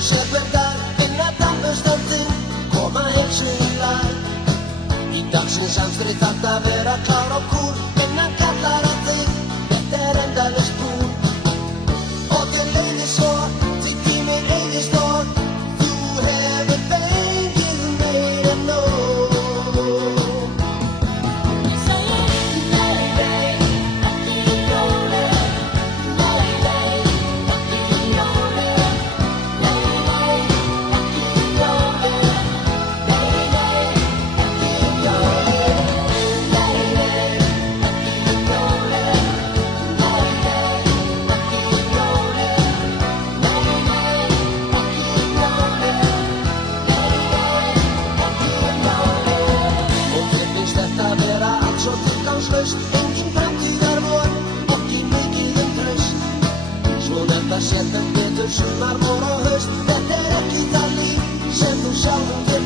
Tannburstsherbergar finna tannburstöndin, koma heilsu í lag. Í dagsins amstri þarft að vera klár og kúl, innan kallar að þig, þetta endalaust búl. Og þér leiðir svo, því tíminn eyðist og þú hefur fengið meira en nóg. Ég segi nei, nei, ekki róleg. Nei, nei, ekki róleg. Nei, nei, ekki róleg. Nei, nei, ekki róleg. Nei, nei, ekki róleg. Nei, nei, ekki róleg. Nei, nei, ekki róleg. Og þér finnst þetta vera allt svo tilgangslaust, engin framtíðarvon, ekki mikið traust. Svona þetta sérnum betur sumar, vor og haust, þetta ekki það líf sem þú sjálfum þér